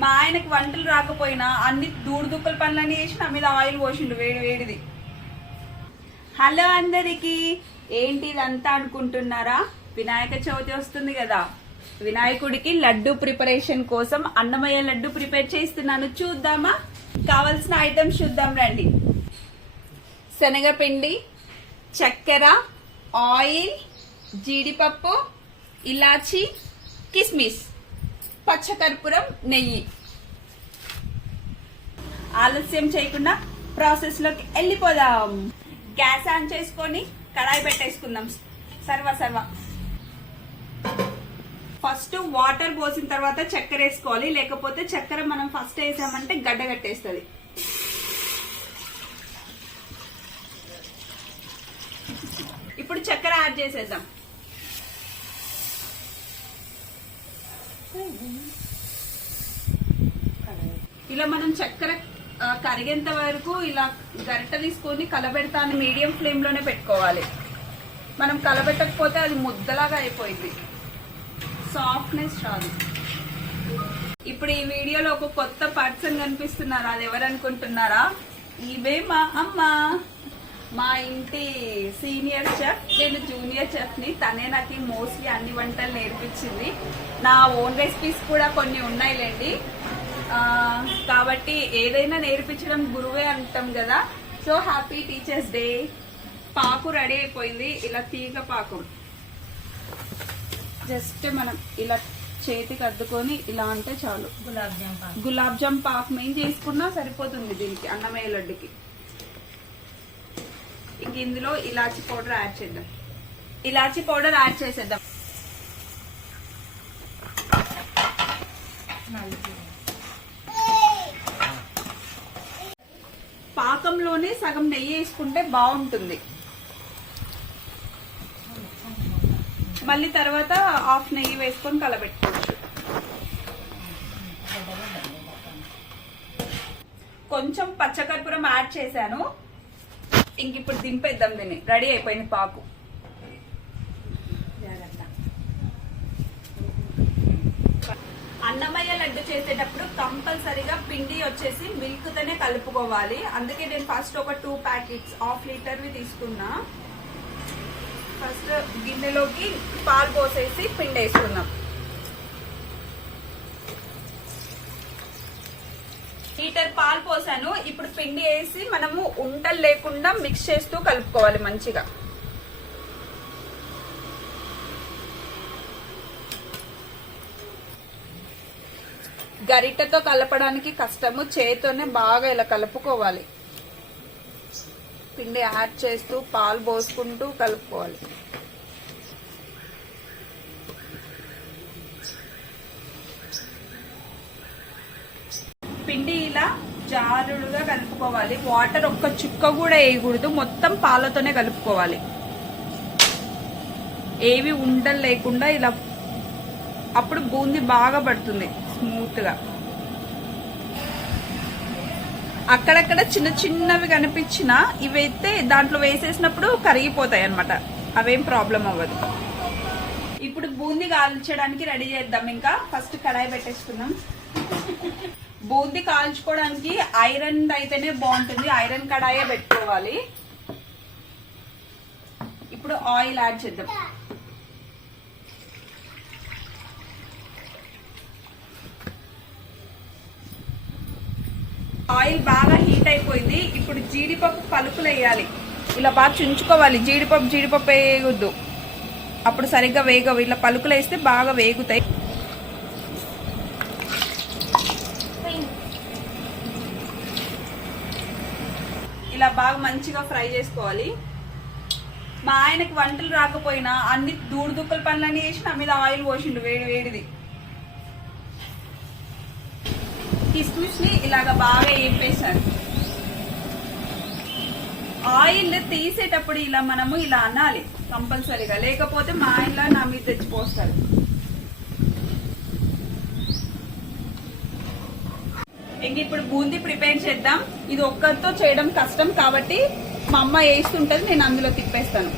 మా ఆయనకి వంటలు రాకపోయినా అన్ని దూడుదుక్కల పనులన్నీ చేసి నా మీద ఆయిల్ పోసిండు వేడి వేడిది. హలో అందరికి ఏంటి ఇదంతా అనుకుంటున్నారా? వినాయక చవితి వస్తుంది కదా. వినాయకుడికి లడ్డు ప్రిపరేషన్ కోసం అన్నమయ్య లడ్డు ప్రిపేర్ చేస్తున్నాను చూద్దామా? కావలసిన ఐటమ్స్ చూద్దాం రండి. శనగపిండి చక్కెర ఆయిల్ జీడిపప్పు ఇలాచి కిస్మిస్. పచ్చకర్పూరం నెయ్యి. ఆలస్యం చేయకుండా ప్రాసెస్లోకి వెళ్ళిపోదాం. గ్యాస్ ఆన్ చేసుకొని కడాయి పెట్టేసుకుందాం. సర్వ సర్వ. ఫస్ట్ వాటర్ పోసిన తర్వాత చక్కెర వేసుకోవాలి. లేకపోతే చక్కెర మనం ఫస్ట్ వేసామంటే గడ్డ కట్టేస్తుంది. ఇప్పుడు చక్కెర యాడ్ చేసేద్దాం. ఇలా మనం చక్కెర కరిగేంత వరకు ఇలా గరిట తీసుకొని కలబెడతాను మీడియం ఫ్లేమ్లోనే పెట్టుకోవాలి. మనం కలబెట్టకపోతే అది ముద్దలాగా అయిపోయింది. సాఫ్ట్నెస్ రాదు. ఇప్పుడు ఈ వీడియోలో ఒక కొత్త పర్సన్ కనిపిస్తున్నారు. అది ఎవరనుకుంటున్నారా ఇవే మా అమ్మ. మా ఇంటి సీనియర్ చెఫ్ నేను జూనియర్ చెఫ్ని తనే నాకు మోస్ట్లీ అన్ని వంటలు నేర్పించింది. నా ఓన్ రెసిపీస్ కూడా కొన్ని ఉన్నాయిలేండి. కాబట్టి ఏదైనా నేర్పించడం గురువే అంటాం కదా. So happy teachers day. పాకు రెడీ అయిపోయింది. ఇలా తీగ పాకు. జస్ట్ మనం ఇలా చేతికి అద్దుకొని ఇలా అంటే చాలు. గులాబ్ జామ్ పాలు గులాబ్ జామ్ పాక్ మెయిన్ చేసుకున్నా సరిపోతుంది దీనికి అన్నమయ్య లడ్డుకి. ఇందులో ఇలాచి పౌడర్ యాడ్ చేద్దాం. ఇలాచి పౌడర్ యాడ్ చేసేద్దాం. పాకంలోనే సగం నెయ్యి వేసుకుంటే బాగుంటుంది. మళ్ళీ తర్వాత హాఫ్ నెయ్యి వేసుకొని కలబెట్టుకోవచ్చు. కొంచెం పచ్చకర్పూరం యాడ్ చేశాను. ఇంక ఇప్పుడు దింపేద్దాం దీన్ని. రెడీ అయిపోయింది పాకు. అన్నమయ్య లడ్డు చేసేటప్పుడు కంపల్సరీగా పిండి వచ్చేసి మిల్క్ తోనే కలుపుకోవాలి. అందుకే నేను ఫస్ట్ ఒక టూ ప్యాకెట్స్ హాఫ్ లీటర్వి తీసుకున్నా. ఫస్ట్ గిన్నెలోకి పాలు పోసేసి పిండి వేసుకున్నాం లీటర్ పాలు పోసాను. ఇప్పుడు పిండి వేసి మనము ఉంటలు లేకుండా మిక్స్ చేస్తూ కలుపుకోవాలి మంచిగా. గరిటెతో కలపడానికి కష్టము చేతితోనే బాగా ఇలా కలుపుకోవాలి. పిండి యాడ్ చేస్తూ పాలు పోసుకుంటూ కలుపుకోవాలి పిండి ఇలా జారుడుగా కలుపుకోవాలి. వాటర్ ఒక్క చుక్క కూడా వేయకూడదు. మొత్తం పాలతోనే కలుపుకోవాలి. ఏవి ఉండలు లేకుండా ఇలా అప్పుడు బూంది బాగా పడుతుంది స్మూత్గా. అక్కడక్కడ చిన్న చిన్నవి కనిపించిన ఇవైతే దాంట్లో వేసేసినప్పుడు కరిగిపోతాయి అన్నమాట. అవేం ప్రాబ్లం అవ్వదు. ఇప్పుడు బూంది కాల్చడానికి రెడీ చేద్దాం ఇంకా. ఫస్ట్ కడాయి పెట్టేసుకుందాం. బూందీ కాల్చుకోవడానికి ఐరన్ అయితేనే బాగుంటుంది. ఐరన్ కడాయే పెట్టుకోవాలి. ఇప్పుడు ఆయిల్ యాడ్ చేద్దాం. ఆయిల్ బాగా హీట్ అయిపోయింది. ఇప్పుడు జీడిపప్పు పలుకులు వేయాలి. ఇలా బాగా చుంచుకోవాలి. జీడిపప్పు జీడిపప్పు వేయొద్దు. అప్పుడు సరిగ్గా వేగవు. ఇలా పలుకులు వేస్తే బాగా వేగుతాయి ఇలా బాగా మంచిగా ఫ్రై చేసుకోవాలి. మా ఆయనకి వంటలు రాకపోయినా అన్ని దూడుదుక్కల పనులన్నీ చేసి నా మీద ఆయిల్ పోసిండు వేడి వేడిది. కిస్మిస్ని ఇలాగా ఇలాగ బాగా వేపేశారు ఆయిల్ తీసేటప్పుడు ఇలా మనము ఇలా అనాలి కంపల్సరీగా. లేకపోతే మా ఆయన నా మీద తెచ్చిపోస్తారు ఇంక ఇప్పుడు బూందీ ప్రిపేర్ చేద్దాం. ఇది ఒక్కరితో చేయడం కష్టం కాబట్టి మా అమ్మ వేస్తుంటది నేను అందులో తిప్పేస్తాను.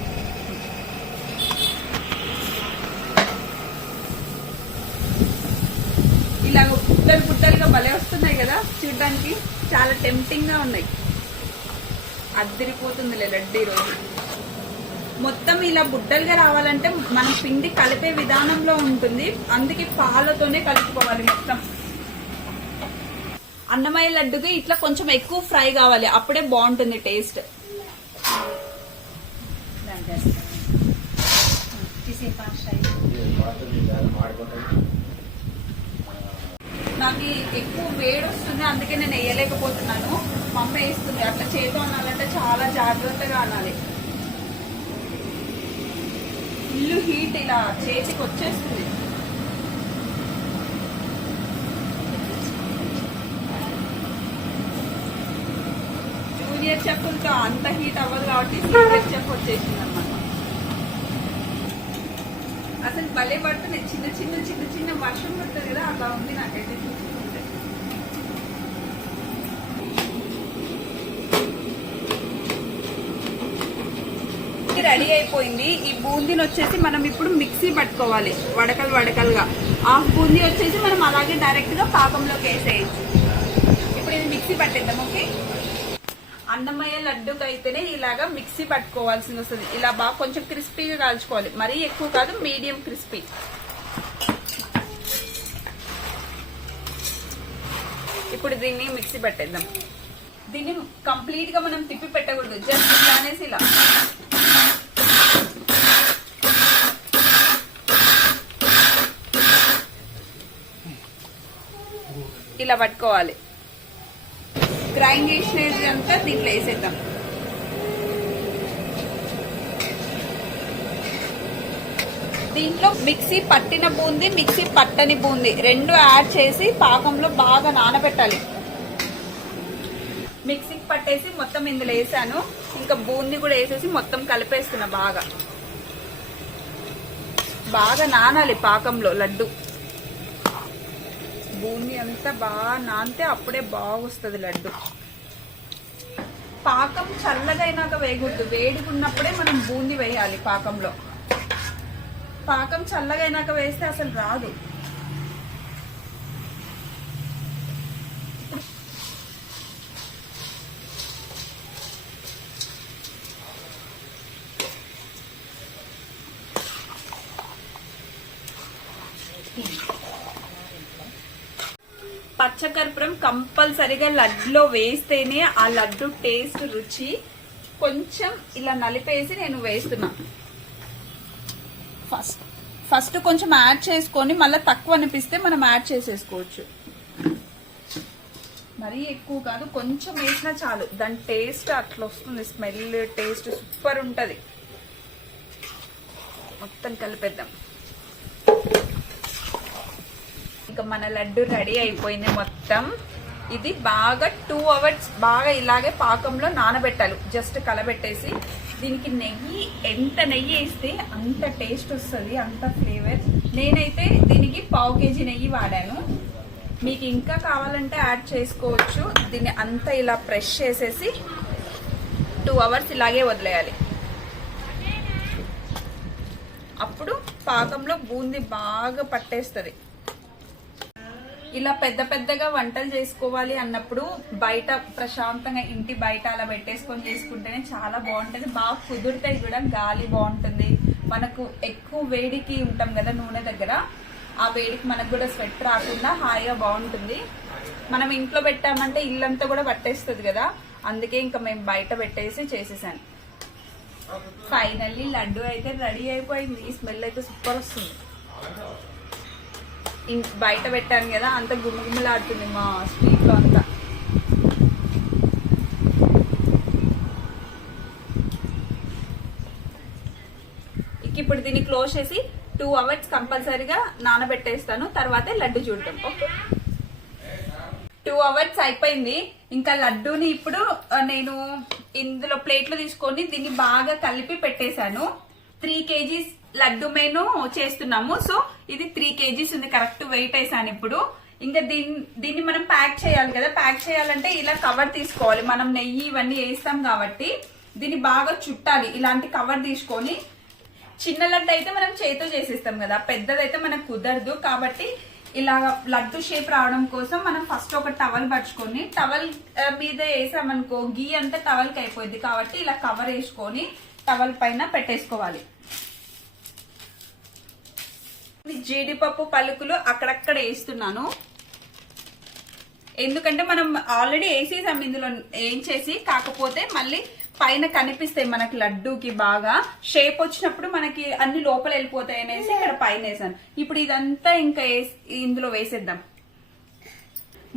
ఇలాగ పుట్టలు పుట్టలుగా చూడడానికి చాలా టెంప్టింగ్గా ఉన్నాయి. అద్దరిపోతుంది లడ్డు ఈరోజు. మొత్తం ఇలా బుట్టలుగా రావాలంటే మనం పిండి కలిపే విధానంలో ఉంటుంది. అందుకే పాలతోనే కలుపుకోవాలి మొత్తం. అన్నమయ్య లడ్డుకి ఇట్లా కొంచెం ఎక్కువ ఫ్రై కావాలి. అప్పుడే బాగుంటుంది టేస్ట్. నాకు ఎక్కువ వేడి వస్తుంది అందుకే నేను వేయలేకపోతున్నాను. మమ్మ వేస్తుంది. అట్లా చేతో అనాలంటే చాలా జాగ్రత్తగా అనాలి. ఇల్లు హీట్ ఇలా చేతికి వచ్చేస్తుంది. జూనియర్ చెప్పులతో అంత హీట్ అవ్వదు కాబట్టి సీనియర్ చెప్ వచ్చేసింది అనమాట అసలు భలే పడుతున్నాయి. చిన్న చిన్న చిన్న చిన్న వర్షం పడుతుంది కదా అలా ఉంది నాకైతే చూసుకుంటే రెడీ అయిపోయింది. ఈ బూందీని వచ్చేసి మనం ఇప్పుడు మిక్సీ పట్టుకోవాలి. వడకలు వడకలుగా. ఆ బూందీ వచ్చేసి మనం అలాగే డైరెక్ట్గా పాకంలోకి వేసేయచ్చు ఇప్పుడు ఇది మిక్సీ పట్టేద్దాం ఓకే అన్నమయ్య లడ్డుకి అయితేనే ఇలాగా మిక్సీ పట్టుకోవాల్సింది వస్తుంది. ఇలా బాగా కొంచెం క్రిస్పీగా కాల్చుకోవాలి. మరీ ఎక్కువ కాదు మీడియం క్రిస్పీ. ఇప్పుడు దీన్ని మిక్సీ పెట్టేద్దాం. దీన్ని కంప్లీట్గా మనం తిప్పి పెట్టకూడదు. జస్ట్ ఇలా అనేసి ఇలా. ఇలా పట్టుకోవాలి. గ్రైండ్ చేసినది అంతా దీంట్లో వేసేద్దాం. దీంట్లో మిక్సీ పట్టిన బూంది మిక్సీ పట్టని బూంది రెండు యాడ్ చేసి పాకంలో బాగా నానబెట్టాలి. మిక్సీకి పట్టేసి మొత్తం ఇందులో వేసాను. ఇంకా బూంది కూడా వేసేసి మొత్తం కలిపేస్తున్నా బాగా. బాగా నానాలి పాకంలో లడ్డు. బూందీ అంతా బాగా నానితే అప్పుడే బాగొస్తుంది లడ్డు. పాకం చల్లగైనాక వేయకూడదు. వేడిగా ఉన్నప్పుడే మనం బూందీ వేయాలి పాకంలో. పాకం చల్లగైనాక వేస్తే అసలు రాదు. పచ్చకర్పూరం కంపల్సరిగా లడ్డులో వేస్తేనే ఆ లడ్డు టేస్ట్ రుచి కొంచెం ఇలా నలిపేసి నేను వేస్తున్నా. ఫస్ట్ ఫస్ట్ కొంచెం యాడ్ చేసుకొని మళ్ళీ తక్కువ అనిపిస్తే మనం యాడ్ చేసేసుకోవచ్చు. మరీ ఎక్కువ కాదు కొంచెం వేసినా చాలు. దాని టేస్ట్ అట్లా వస్తుంది స్మెల్ టేస్ట్ సూపర్ ఉంటుంది. మొత్తం కలిపేద్దాం. ఇంకా మన లడ్డు రెడీ అయిపోయింది మొత్తం. ఇది బాగా టూ అవర్స్ బాగా ఇలాగే పాకంలో నానబెట్టాలి. జస్ట్ కలబెట్టేసి దీనికి నెయ్యి ఎంత నెయ్యి వేస్తే అంత టేస్ట్ వస్తుంది అంత ఫ్లేవర్ నేనైతే దీనికి పావు కేజీ నెయ్యి వాడాను. మీకు ఇంకా కావాలంటే యాడ్ చేసుకోవచ్చు. దీన్ని అంతా ఇలా ప్రెష్ చేసేసి టూ అవర్స్ ఇలాగే వదిలేయాలి. అప్పుడు పాకంలో బూంది బాగా పట్టేస్తుంది. ఇలా పెద్ద పెద్దగా వంటలు చేసుకోవాలి అన్నప్పుడు బయట ప్రశాంతంగా ఇంటి బయట అలా పెట్టేసుకొని చేసుకుంటేనే చాలా బాగుంటుంది. బాగా కుదురుతాయి కూడా గాలి బాగుంటుంది. మనకు ఎక్కువ వేడికి ఉంటాం కదా నూనె దగ్గర. ఆ వేడికి మనకు కూడా స్వెట్ రాకుండా హాయిగా బాగుంటుంది. మనం ఇంట్లో పెట్టామంటే ఇల్లంతా కూడా పట్టేస్తుంది కదా. అందుకే ఇంకా మేము బయట పెట్టేసి చేసేసాను. ఫైనల్లీ లడ్డు అయితే రెడీ అయిపోయింది. ఈ స్మెల్ అయితే సూపర్ వస్తుంది. బయట పెట్టాను కదా అంత గుమ్మగుమ్మలాడుతుంది మా స్ట్రీట్లో అంతా ఇప్పుడు దీన్ని క్లోజ్ చేసి టూ అవర్స్ కంపల్సరీగా నానబెట్టేస్తాను తర్వాత లడ్డు చూడటం ఓకే? టూ అవర్స్ అయిపోయింది. ఇంకా లడ్డూని ఇప్పుడు నేను ఇందులో ప్లేట్లు తీసుకొని దీన్ని బాగా కలిపి పెట్టేశాను. త్రీ కేజీస్ లడ్డు మేము చేస్తున్నాము. సో ఇది త్రీ కేజీస్ ఉంది కరెక్ట్ వెయిట్ వేసాను ఇప్పుడు. ఇంకా దీన్ని దీన్ని మనం ప్యాక్ చేయాలి కదా. ప్యాక్ చేయాలంటే ఇలా కవర్ తీసుకోవాలి. మనం నెయ్యి ఇవన్నీ వేస్తాం కాబట్టి దీన్ని బాగా చుట్టాలి. ఇలాంటి కవర్ తీసుకొని చిన్న లడ్డు అయితే మనం చేతితో చేసేస్తాం కదా. పెద్దదైతే మనకు కుదరదు కాబట్టి ఇలా లడ్డు షేప్ రావడం కోసం మనం ఫస్ట్ ఒక టవల్ పరుచుకొని టవల్ మీద వేసామనుకో గీ అంతా టవల్కి అయిపోయింది కాబట్టి ఇలా కవర్ వేసుకొని టవల్ పైన పెట్టేసుకోవాలి ఈ జీడిపప్పు పలుకులు అక్కడక్కడ వేస్తున్నాను. ఎందుకంటే మనం ఆల్రెడీ వేసేసాం ఇందులో ఏం చేసి కాకపోతే మళ్ళీ పైన కనిపిస్తాయి మనకి లడ్డూకి బాగా. షేప్ వచ్చినప్పుడు మనకి అన్ని లోపల వెళ్ళిపోతాయి అనేసి ఇక్కడ పైన వేసాను. ఇప్పుడు ఇదంతా ఇంకా ఇందులో వేసేద్దాం.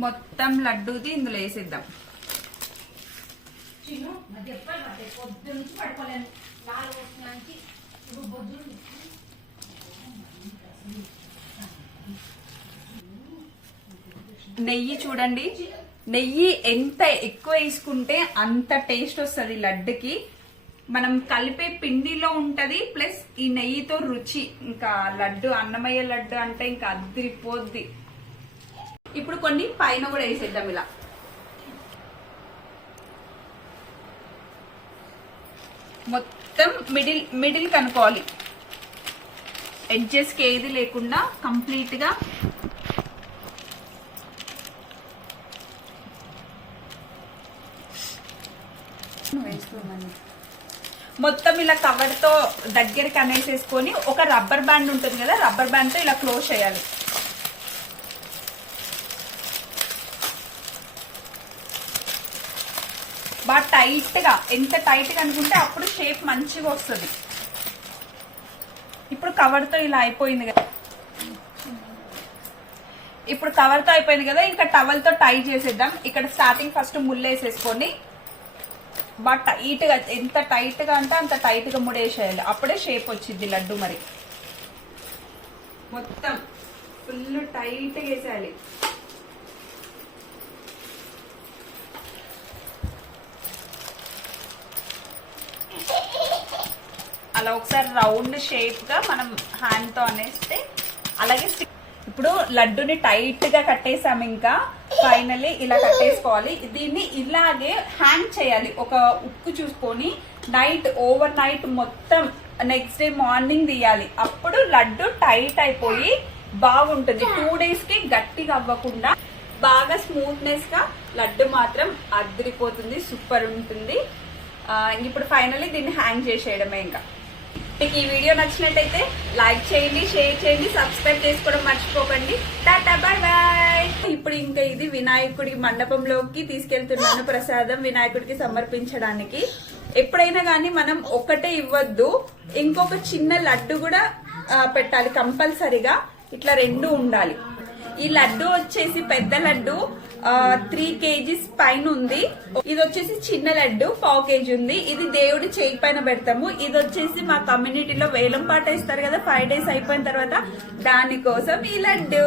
మొత్తం లడ్డూది ఇందులో వేసేద్దాం. పొద్దు నుంచి పడుకోలేను నాలుగు వచ్చిన నుంచి ఇప్పుడు బొద్దు నెయ్యి చూడండి. నెయ్యి ఎంత ఎక్కువ వేసుకుంటే అంత టేస్ట్ వస్తుంది లడ్డుకి. మనం కలిపే పిండిలో ఉంటది ప్లస్ ఈ నెయ్యితో రుచి. ఇంకా లడ్డు అన్నమయ్య లడ్డు అంటే ఇంకా అద్దరిపోద్ది ఇప్పుడు కొన్ని పైన కూడా వేసేద్దాం ఇలా. మొత్తం మిడిల్ మిడిల్ కనుక్కోవాలి. ఎడ్జెస్కి ఏది లేకుండా కంప్లీట్ మొత్తం ఇలా కవర్తో దగ్గరికి అనేసేసుకొని ఒక రబ్బర్ బ్యాండ్ ఉంటుంది కదా రబ్బర్ బ్యాండ్తో ఇలా క్లోజ్ చేయాలి. బాగా టైట్గా ఎంత టైట్గా అనుకుంటే అప్పుడు షేప్ మంచిగా వస్తుంది. ఇప్పుడు కవర్తో ఇలా అయిపోయింది కదా. ఇప్పుడు కవర్తో అయిపోయింది కదా ఇంకా టవల్తో టై చేసేద్దాం. ఇక్కడ స్టార్టింగ్ ఫస్ట్ ముళ్ళు వేసేసుకొని బాగా టైట్ ఎంత టైట్గా అంటే అంత టైట్గా ముడేసేయాలి. అప్పుడే షేప్ వచ్చింది లడ్డు మరి. మొత్తం ఫుల్ టైట్గా వేసేయాలి. అలా ఒకసారి రౌండ్ షేప్గా మనం హ్యాండ్తో అనేస్తే అలాగే ఇప్పుడు లడ్డుని టైట్గా కట్టేసాము ఇంకా. ఫైనల్లీ ఇలా కట్టేసుకోవాలి. దీన్ని ఇలాగే హ్యాంగ్ చేయాలి. ఒక ఉక్కు చూసుకొని నైట్ ఓవర్ నైట్ మొత్తం నెక్స్ట్ డే మార్నింగ్ తీయాలి. అప్పుడు లడ్డు టైట్ అయిపోయి బాగుంటుంది. టూ డేస్కి గట్టిగా అవ్వకుండా బాగా స్మూత్నెస్గా లడ్డు మాత్రం అదిరిపోతుంది. సూపర్ ఉంటుంది. ఇప్పుడు ఫైనల్లీ దీన్ని హ్యాంగ్ చేసేయడమే ఇంకా. మీకు ఈ వీడియో నచ్చినట్టయితే లైక్ చేయండి షేర్ చేయండి సబ్స్క్రైబ్ చేసుకోవడం మర్చిపోకండి. Tata bye bye. ఇప్పుడు ఇంకా ఇది వినాయకుడి మండపంలోకి తీసుకెళ్తున్నాను ప్రసాదం వినాయకుడికి సమర్పించడానికి. ఎప్పుడైనా కానీ మనం ఒక్కటే ఇవ్వద్దు. ఇంకొక చిన్న లడ్డు కూడా పెట్టాలి కంపల్సరిగా. ఇట్లా రెండు ఉండాలి. ఈ లడ్డు వచ్చేసి పెద్ద లడ్డు త్రీ కేజీస్ పైన ఉంది. ఇది వచ్చేసి చిన్న లడ్డు పావు కేజీ ఉంది. ఇది దేవుడి చేయి పైన పెడతాము. ఇది వచ్చేసి మా కమ్యూనిటీలో వేలం పాట ఇస్తారు కదా ఫైవ్ డేస్ అయిపోయిన తర్వాత దానికోసం ఈ లడ్డు.